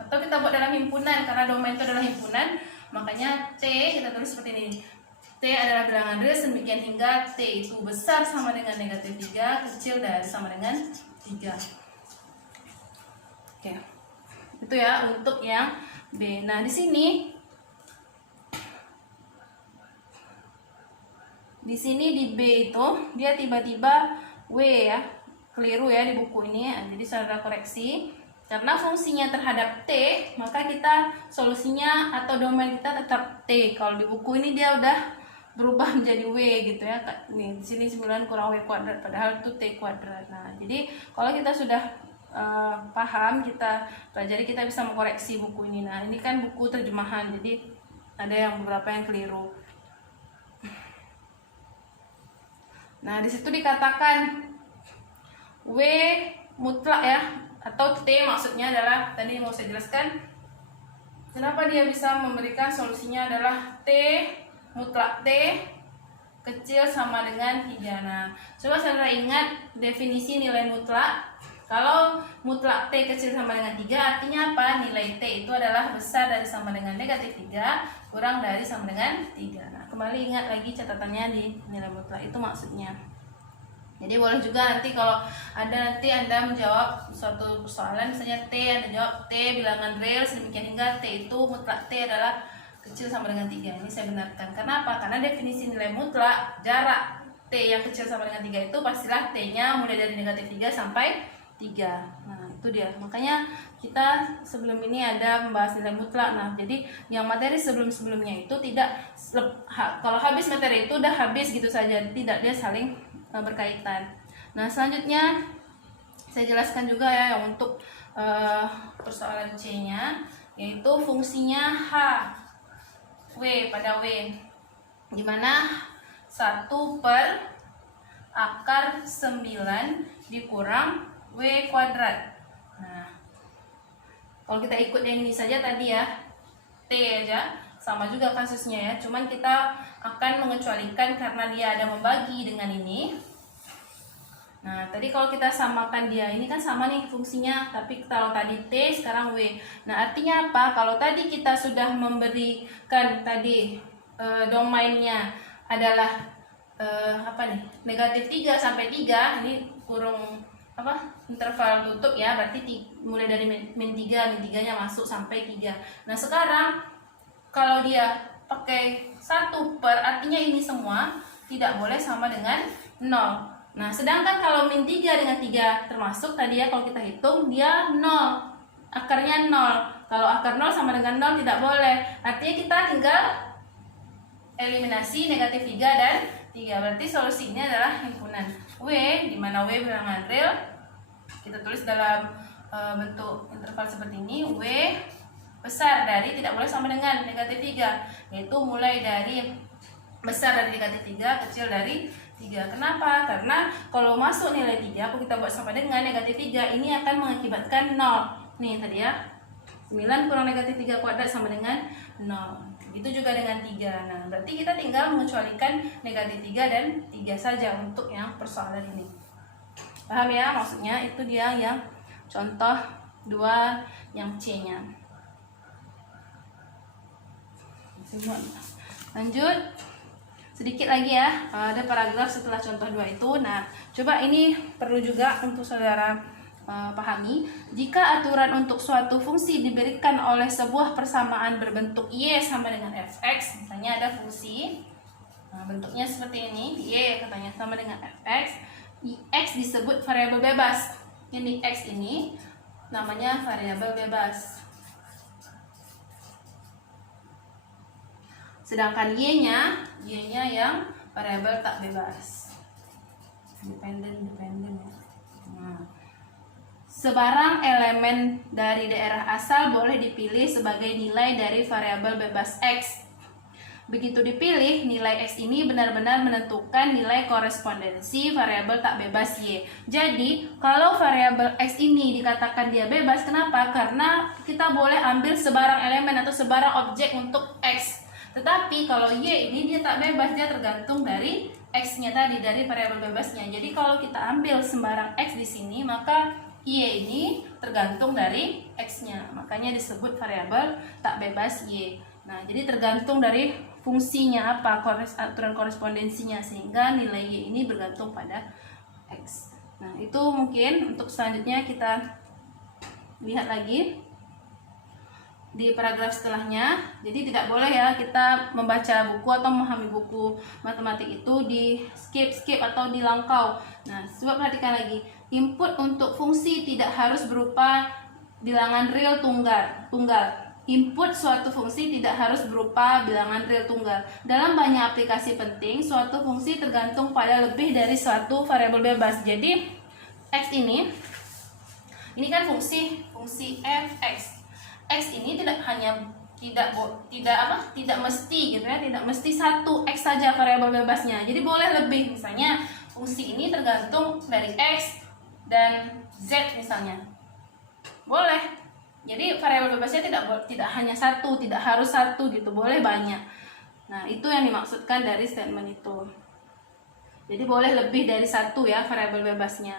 Atau kita buat dalam himpunan, karena domain itu adalah himpunan, makanya T kita tulis seperti ini. T adalah bilangan real sedemikian hingga T itu besar sama dengan negatif 3, kecil dari sama dengan 3. Oke. Itu ya untuk yang B. Nah, di sini di B itu dia tiba-tiba W ya. Keliru ya di buku ini. Jadi saya koreksi. Karena fungsinya terhadap T, maka kita solusinya atau domain kita tetap T. Kalau di buku ini dia udah berubah menjadi W gitu ya. Nih di sini 9 kurang W kuadrat padahal itu T kuadrat. Nah, jadi kalau kita sudah paham, kita pelajari, kita bisa mengkoreksi buku ini. Nah, ini kan buku terjemahan, jadi ada yang beberapa yang keliru. Nah, di situ dikatakan W mutlak ya, atau T maksudnya adalah, tadi mau saya jelaskan kenapa dia bisa memberikan solusinya adalah T mutlak T kecil sama dengan 3. Nah, coba saudara ingat definisi nilai mutlak. Kalau mutlak T kecil sama dengan 3 artinya apa? Nilai T itu adalah besar dari sama dengan negatif 3 kurang dari sama dengan 3. Nah, kembali ingat lagi catatannya di nilai mutlak itu maksudnya. Jadi boleh juga nanti kalau Anda menjawab suatu persoalan, misalnya T, Anda jawab T bilangan real sedemikian hingga T itu mutlak T adalah kecil sama dengan 3. Ini saya benarkan. Kenapa? Karena definisi nilai mutlak, jarak T yang kecil sama dengan 3 itu pastilah T-nya mulai dari negatif 3 sampai 3. Nah, itu dia. Makanya kita sebelum ini ada membahas nilai mutlak. Nah, jadi yang materi sebelum-sebelumnya itu tidak, kalau habis materi itu udah habis gitu saja. Tidak, dia saling berkaitan. Nah, selanjutnya saya jelaskan juga ya yang untuk persoalan C-nya, yaitu fungsinya H W pada W, dimana 1 per akar 9 dikurang W kuadrat. Nah, kalau kita ikut yang ini saja tadi ya, T aja, sama juga kasusnya ya, cuman kita akan mengecualikan karena dia ada membagi dengan ini. Nah, tadi kalau kita samakan dia, ini kan sama nih fungsinya, tapi kalau tadi T, sekarang W. Nah, artinya apa? Kalau tadi kita sudah memberikan tadi domainnya adalah negatif 3 sampai 3, ini kurung interval tutup ya, berarti mulai dari min 3 nya masuk sampai 3. Nah, sekarang kalau dia pakai 1 per, artinya ini semua tidak boleh sama dengan 0. Nah, sedangkan kalau min 3 dengan 3 termasuk tadi ya, kalau kita hitung dia 0, akarnya 0. Kalau akar 0 sama dengan 0 tidak boleh. Artinya kita tinggal eliminasi negatif 3 dan 3. Berarti solusinya adalah himpunan W, di mana W bilangan real. Kita tulis dalam bentuk interval seperti ini. W besar dari tidak boleh sama dengan negatif 3, yaitu mulai dari besar dari negatif 3, kecil dari 3. Kenapa? Karena kalau masuk nilai 3, kalau kita buat sama dengan negatif 3, ini akan mengakibatkan 0. Nih tadi ya, 9 kurang negatif 3 kuadrat sama dengan 0. Itu juga dengan 3. Nah, berarti kita tinggal mengecualikan negatif 3 dan 3 saja untuk yang persoalan ini. Paham ya? Maksudnya itu dia yang contoh 2 yang C-nya. Lanjut. Sedikit lagi ya, ada paragraf setelah contoh 2 itu. Nah, coba ini perlu juga untuk saudara pahami. Jika aturan untuk suatu fungsi diberikan oleh sebuah persamaan berbentuk Y sama dengan fx, misalnya ada fungsi, bentuknya seperti ini, Y katanya sama dengan fx, x disebut variabel bebas. Ini x ini namanya variabel bebas. Sedangkan y-nya yang variabel tak bebas. Dependen ya. Nah, sebarang elemen dari daerah asal boleh dipilih sebagai nilai dari variabel bebas x. Begitu dipilih, nilai x ini benar-benar menentukan nilai korespondensi variabel tak bebas y. Jadi, kalau variabel x ini dikatakan dia bebas, kenapa? Karena kita boleh ambil sebarang elemen atau sebarang objek untuk x. Tetapi kalau y ini dia tak bebas, dia tergantung dari x-nya tadi, dari variabel bebasnya. Jadi kalau kita ambil sembarang x di sini, maka y ini tergantung dari x-nya. Makanya disebut variabel tak bebas y. Nah, jadi tergantung dari fungsinya apa, aturan korespondensinya, sehingga nilai y ini bergantung pada x. Nah, itu mungkin untuk selanjutnya kita lihat lagi di paragraf setelahnya. Jadi tidak boleh ya kita membaca buku atau memahami buku matematik itu di skip atau dilangkau. Nah, coba perhatikan lagi. Input untuk fungsi tidak harus berupa bilangan real tunggal. Input suatu fungsi tidak harus berupa bilangan real tunggal. Dalam banyak aplikasi penting, suatu fungsi tergantung pada lebih dari suatu variabel bebas. Jadi x ini kan fungsi fx. X ini tidak mesti gitu ya, tidak mesti satu x saja variabel bebasnya. Jadi boleh lebih, misalnya fungsi ini tergantung dari x dan z misalnya. Boleh. Jadi variabel bebasnya tidak hanya satu, tidak harus satu gitu, boleh banyak. Nah, itu yang dimaksudkan dari statement itu. Jadi boleh lebih dari satu ya variabel bebasnya.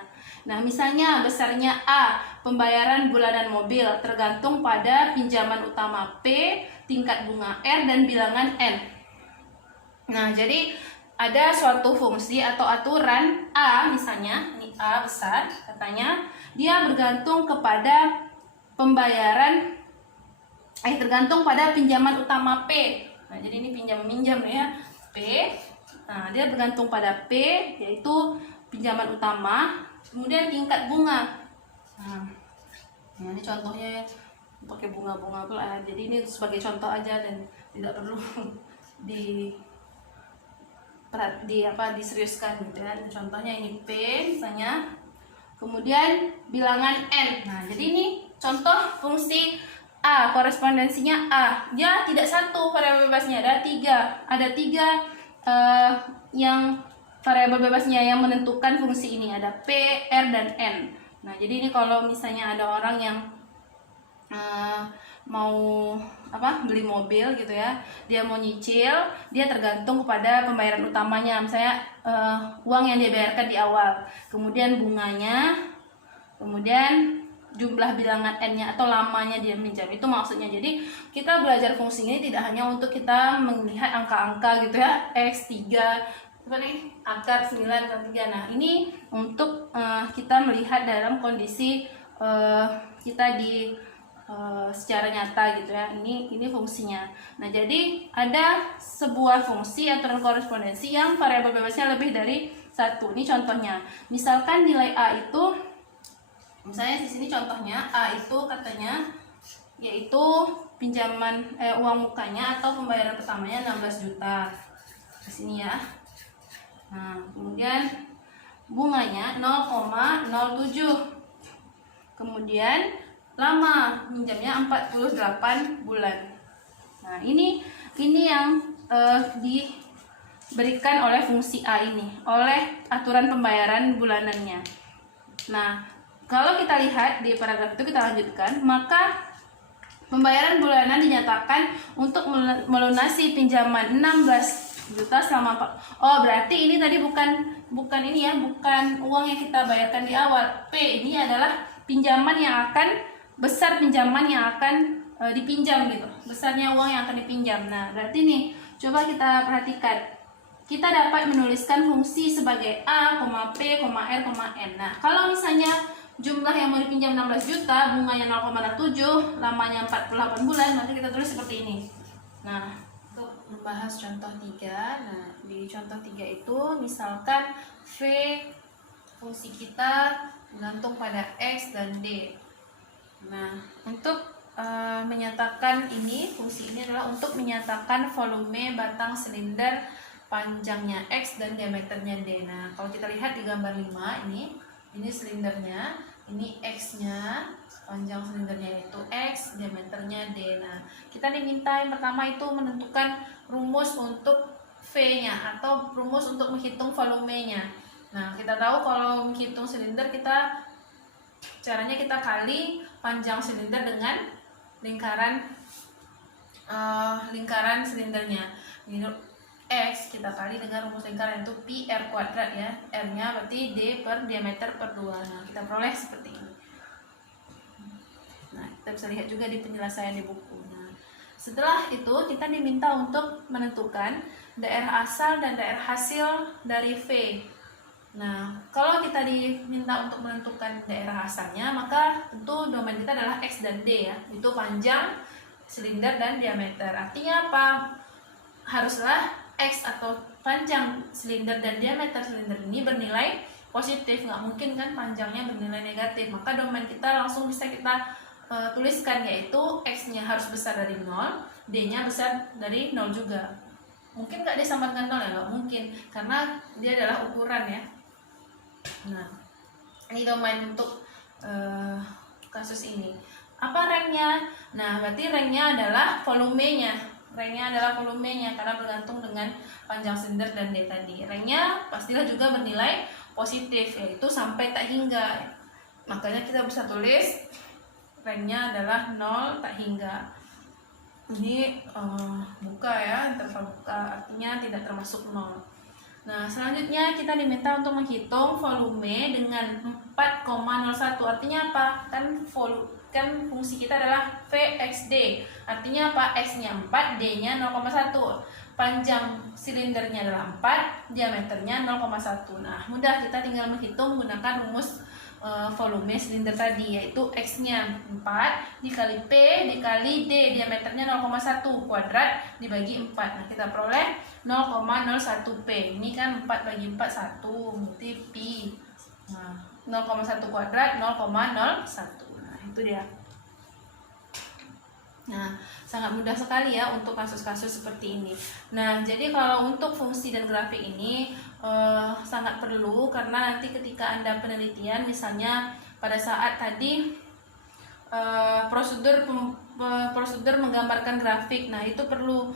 Nah, misalnya besarnya A, pembayaran bulanan mobil tergantung pada pinjaman utama P, tingkat bunga R, dan bilangan N. Nah, jadi ada suatu fungsi atau aturan A misalnya, ini A besar, katanya dia bergantung kepada tergantung pada pinjaman utama P. Nah, jadi ini pinjam-minjam ya, P. Nah, dia bergantung pada P, yaitu pinjaman utama, kemudian tingkat bunga. Nah, ini contohnya ya, pakai bunga-bunga pula. Jadi ini sebagai contoh aja dan tidak perlu diseriuskan gitu ya. Contohnya ini P misalnya, kemudian bilangan N. Nah, jadi ini contoh fungsi A, korespondensinya A. Dia tidak satu variabel bebasnya, ada tiga yang variabel bebasnya yang menentukan fungsi ini, ada P, R, dan N. Nah, jadi ini kalau misalnya ada orang yang mau beli mobil gitu ya, dia mau nyicil, dia tergantung kepada pembayaran utamanya, misalnya uang yang dia bayarkan di awal, kemudian bunganya, kemudian jumlah bilangan N-nya atau lamanya dia minjam. Itu maksudnya. Jadi kita belajar fungsi ini tidak hanya untuk kita melihat angka-angka gitu ya, X3 seperti akar 9 dan 3. Nah, ini untuk kita melihat dalam kondisi kita di secara nyata gitu ya. Ini fungsinya. Nah, jadi ada sebuah fungsi aturan korespondensi yang variabel bebasnya lebih dari satu. Ini contohnya. Misalkan nilai A itu, misalnya di sini contohnya A itu katanya yaitu pinjaman uang mukanya atau pembayaran pertamanya 16 juta. di sini ya. Nah, kemudian bunganya 0,07. Kemudian lama minjamnya 48 bulan. Nah, ini yang diberikan oleh fungsi A ini, oleh aturan pembayaran bulanannya. Nah, kalau kita lihat di paragraf itu, kita lanjutkan, maka pembayaran bulanan dinyatakan untuk melunasi pinjaman 16 juta selama berarti ini tadi bukan ini ya, bukan uang yang kita bayarkan di awal. P ini adalah pinjaman yang akan pinjaman yang akan dipinjam gitu, besarnya uang yang akan dipinjam. Nah, berarti nih coba kita perhatikan, kita dapat menuliskan fungsi sebagai A, P, R, N. Nah, kalau misalnya jumlah yang mau dipinjam 16 juta, bunganya 0,07, lamanya 48 bulan, maka kita tulis seperti ini. Nah, untuk membahas contoh 3, nah di contoh 3 itu misalkan V fungsi kita bergantung pada X dan D. Nah, untuk menyatakan ini, fungsi ini adalah untuk menyatakan volume batang silinder panjangnya X dan diameternya D. Nah, kalau kita lihat di gambar 5 ini silindernya, ini X-nya, panjang silindernya itu X, diameternya D. Nah, kita diminta yang pertama itu menentukan rumus untuk V-nya atau rumus untuk menghitung volumenya. Nah, kita tahu kalau menghitung silinder caranya kita kali panjang silinder dengan lingkaran silindernya. Ini X kita kali dengan rumus lingkaran itu pi R kuadrat ya. R-nya berarti D per diameter per 2. Nah, kita peroleh seperti ini. Nah, kita bisa lihat juga di penjelasan di buku. Nah, setelah itu kita diminta untuk menentukan daerah asal dan daerah hasil dari V. Nah, kalau kita diminta untuk menentukan daerah asalnya, maka tentu domain kita adalah X dan D ya. Itu panjang silinder dan diameter. Artinya apa? Haruslah X atau panjang silinder dan diameter silinder ini bernilai positif. Nggak mungkin kan panjangnya bernilai negatif. Maka domain kita langsung bisa kita tuliskan, yaitu X-nya harus besar dari 0, D-nya besar dari 0 juga. Mungkin nggak disamakan 0 ya? Nggak mungkin, karena dia adalah ukuran ya. Nah, ini domain untuk kasus ini. Apa ranknya? Nah, berarti ranknya adalah volumenya. Ranknya adalah volumenya karena bergantung dengan panjang silinder dan D tadi. Ranknya pastilah juga bernilai positif, yaitu sampai tak hingga. Makanya kita bisa tulis ranknya adalah 0 tak hingga. Ini buka ya, terbuka, artinya tidak termasuk 0. Nah, selanjutnya kita diminta untuk menghitung volume dengan 4,01. Artinya apa? Kan fungsi kita adalah VXD. Artinya apa? X-nya 4, D-nya 0,1. Panjang silindernya adalah 4, diameternya 0,1. Nah, mudah, kita tinggal menghitung menggunakan rumus volume silinder tadi, yaitu X-nya 4 dikali P dikali D, diameternya 0,1 kuadrat dibagi 4. Nah, kita peroleh 0,01 P. Ini kan 4 bagi 4 1, berarti pi. Nah, 0,1 kuadrat 0,01. Nah, itu dia. Nah, sangat mudah sekali ya untuk kasus-kasus seperti ini. Nah, jadi kalau untuk fungsi dan grafik ini sangat perlu, karena nanti ketika Anda penelitian, misalnya pada saat tadi prosedur menggambarkan grafik, nah itu perlu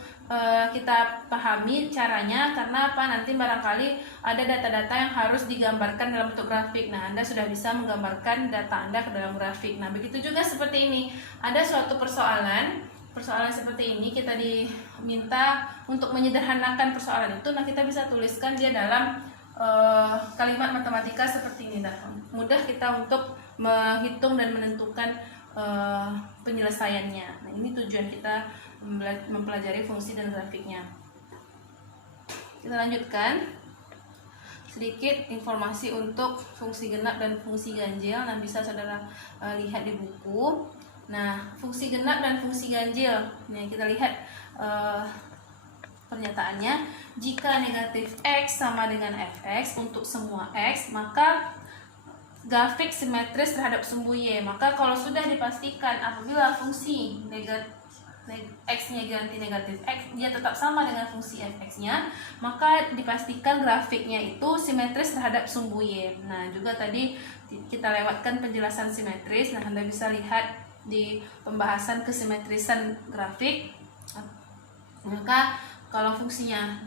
kita pahami caranya, karena apa? Nanti barangkali ada data-data yang harus digambarkan dalam bentuk grafik. Nah, Anda sudah bisa menggambarkan data Anda ke dalam grafik. Nah, begitu juga seperti ini. Ada suatu persoalan seperti ini, kita diminta untuk menyederhanakan persoalan itu. Nah, kita bisa tuliskan dia dalam kalimat matematika seperti ini. Nah, mudah kita untuk menghitung dan menentukan penyelesaiannya. Nah, ini tujuan kita mempelajari fungsi dan grafiknya. Kita lanjutkan sedikit informasi untuk fungsi genap dan fungsi ganjil. Nah, bisa saudara lihat di buku. Nah, fungsi genap dan fungsi ganjil. Nah, kita lihat pernyataannya. Jika negatif X sama dengan Fx untuk semua X, maka grafik simetris terhadap sumbu Y. Maka kalau sudah dipastikan apabila fungsi X-nya ganti negatif X, dia tetap sama dengan fungsi fx-nya, maka dipastikan grafiknya itu simetris terhadap sumbu Y. Nah, juga tadi kita lewatkan penjelasan simetris. Nah, Anda bisa lihat di pembahasan kesimetrisan grafik. Maka kalau fungsinya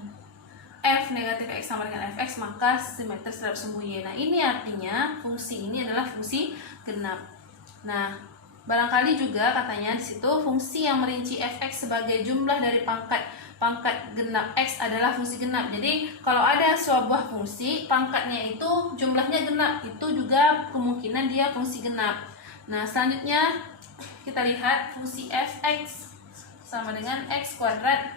f negatif x sama dengan fx, maka simetris terhadap sumbu Y. Nah, ini artinya fungsi ini adalah fungsi genap. Nah, barangkali juga katanya di situ fungsi yang merinci fx sebagai jumlah dari pangkat genap x adalah fungsi genap. Jadi kalau ada sebuah fungsi pangkatnya itu jumlahnya genap, itu juga kemungkinan dia fungsi genap. Nah, selanjutnya kita lihat fungsi fx sama dengan x kuadrat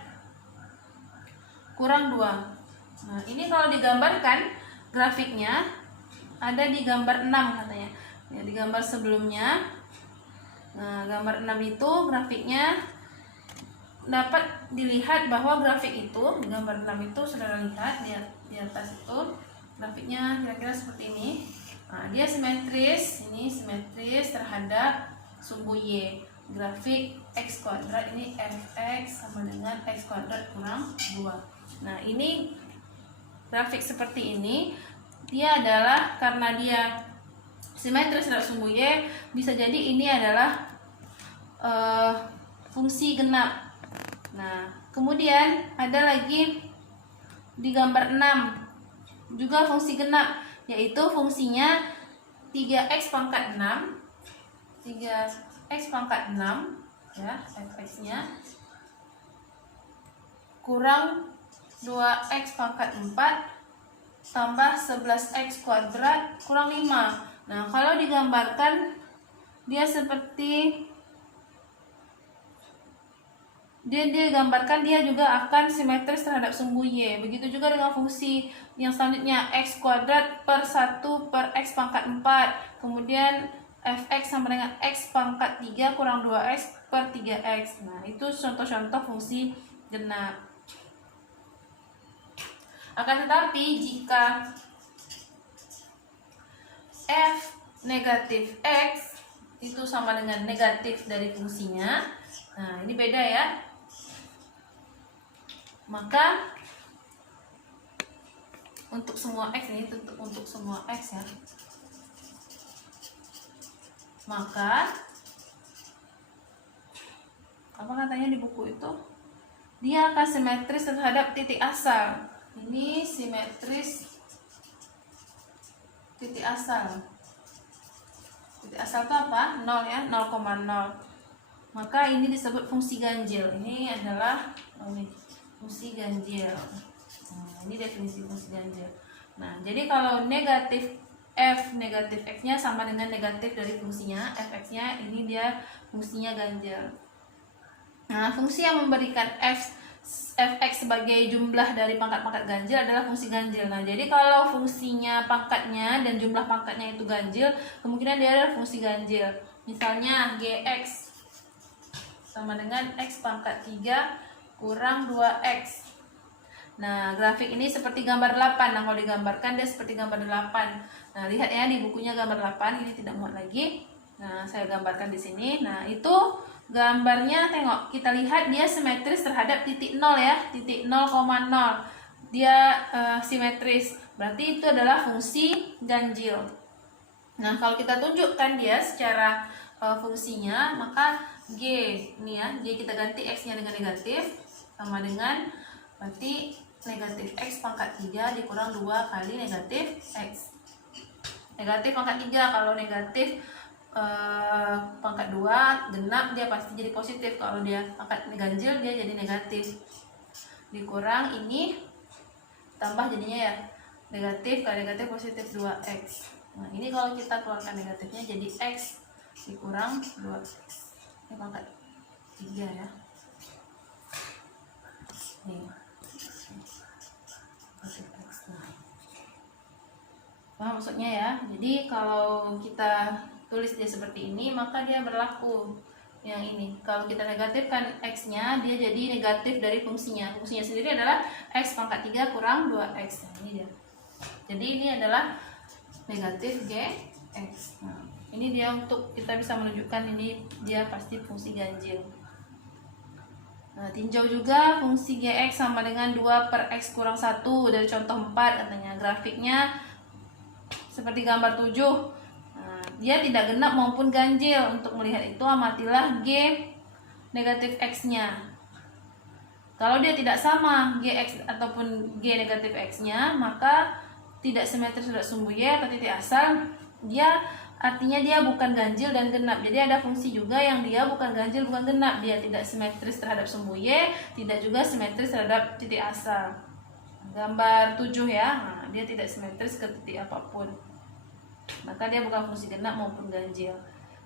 kurang 2. Nah, ini kalau digambarkan grafiknya ada di gambar 6 katanya. Ya, di gambar sebelumnya. Nah, gambar 6 itu grafiknya dapat dilihat bahwa grafik itu di gambar 6 itu saudara lihat di atas itu grafiknya kira-kira seperti ini. Nah, dia simetris, ini simetris terhadap sumbu Y. Grafik x kuadrat ini fx sama dengan x kuadrat kurang 2. Nah, ini grafik seperti ini dia adalah karena dia simetris terhadap sumbu Y, bisa jadi ini adalah fungsi genap. Nah, kemudian ada lagi di gambar 6 juga fungsi genap, yaitu fungsinya 3x pangkat 6 3x pangkat 6 ya, fx-nya kurang 2x pangkat 4 tambah 11x kuadrat kurang 5. Nah, kalau digambarkan dia seperti dia digambarkan dia juga akan simetris terhadap sumbu Y. Begitu juga dengan fungsi yang selanjutnya x kuadrat per 1 per x pangkat 4. Kemudian fx sama dengan x pangkat 3 kurang 2x per 3x. Nah, itu contoh-contoh fungsi genap. Akan tetapi jika f negatif x itu sama dengan negatif dari fungsinya, nah ini beda ya, maka untuk semua x, ini untuk semua x ya, maka apa katanya di buku itu, dia akan simetris terhadap titik asal. Ini simetris titik asal. Titik asal itu apa? 0 ya, 0,0. Maka ini disebut fungsi ganjil. Ini adalah fungsi ganjil. Nah, ini definisi fungsi ganjil. Nah, jadi kalau negatif f negatif x-nya sama dengan negatif dari fungsinya fx-nya, ini dia fungsinya ganjil. Nah, fungsi yang memberikan fx sebagai jumlah dari pangkat-pangkat ganjil adalah fungsi ganjil. Nah, jadi kalau fungsinya pangkatnya dan jumlah pangkatnya itu ganjil, kemungkinan dia adalah fungsi ganjil. Misalnya gx sama dengan x pangkat 3 kurang 2x. Nah, grafik ini seperti gambar 8. Nah, kalau digambarkan dia seperti gambar 8. Nah, lihat ya di bukunya gambar 8, ini tidak muat lagi. Nah, saya gambarkan di sini. Nah, itu gambarnya, tengok, kita lihat dia simetris terhadap titik 0 ya, titik 0,0. Dia simetris, berarti itu adalah fungsi ganjil. Nah, kalau kita tunjukkan dia secara fungsinya, maka g ini ya, g kita ganti x-nya dengan negatif, sama dengan berarti negatif x pangkat 3 dikurang 2 kali negatif x. Negatif pangkat 3, kalau negatif pangkat 2 genap dia pasti jadi positif, kalau dia pangkat ganjil dia jadi negatif, dikurang ini tambah jadinya ya negatif kali negatif positif 2x. Nah, ini kalau kita keluarkan negatifnya jadi x dikurang 2x, ini pangkat 3 ya, nih x. Nah, maksudnya ya, jadi kalau kita tulis dia seperti ini, maka dia berlaku yang ini. Kalau kita negatifkan x-nya, dia jadi negatif dari fungsinya. Fungsinya sendiri adalah x pangkat 3 kurang 2x. Nah, ini dia. Jadi ini adalah negatif gx. Nah, ini dia untuk kita bisa menunjukkan ini dia pasti fungsi ganjil. Nah, tinjau juga fungsi Gx sama dengan 2 per X kurang 1 dari contoh 4 katanya. Grafiknya seperti gambar 7. Nah, dia tidak genap maupun ganjil. Untuk melihat itu amatilah G negatif X-nya. Kalau dia tidak sama Gx ataupun G negatif X-nya, maka tidak simetris terhadap sumbu Y atau titik asal. Dia artinya dia bukan ganjil dan genap. Jadi ada fungsi juga yang dia bukan ganjil bukan genap. Dia tidak simetris terhadap sumbu Y, tidak juga simetris terhadap titik asal. Gambar 7 ya. Nah, dia tidak simetris ke titik apapun. Maka dia bukan fungsi genap maupun ganjil.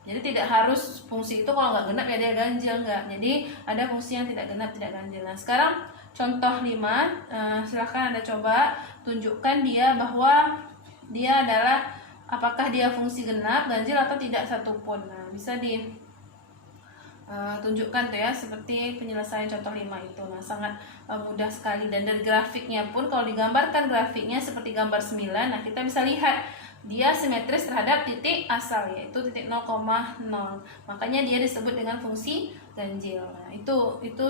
Jadi tidak harus fungsi itu kalau nggak genap ya dia ganjil, enggak. Jadi ada fungsi yang tidak genap, tidak ganjil. Nah, sekarang contoh 5, silahkan Anda coba tunjukkan dia bahwa dia adalah apakah dia fungsi genap, ganjil atau tidak satupun. Nah, bisa tunjukkan tuh ya, seperti penyelesaian contoh 5 itu. Nah, sangat mudah sekali, dan dari grafiknya pun kalau digambarkan grafiknya seperti gambar 9, nah kita bisa lihat dia simetris terhadap titik asal, yaitu titik 0,0. Makanya dia disebut dengan fungsi ganjil. Nah, itu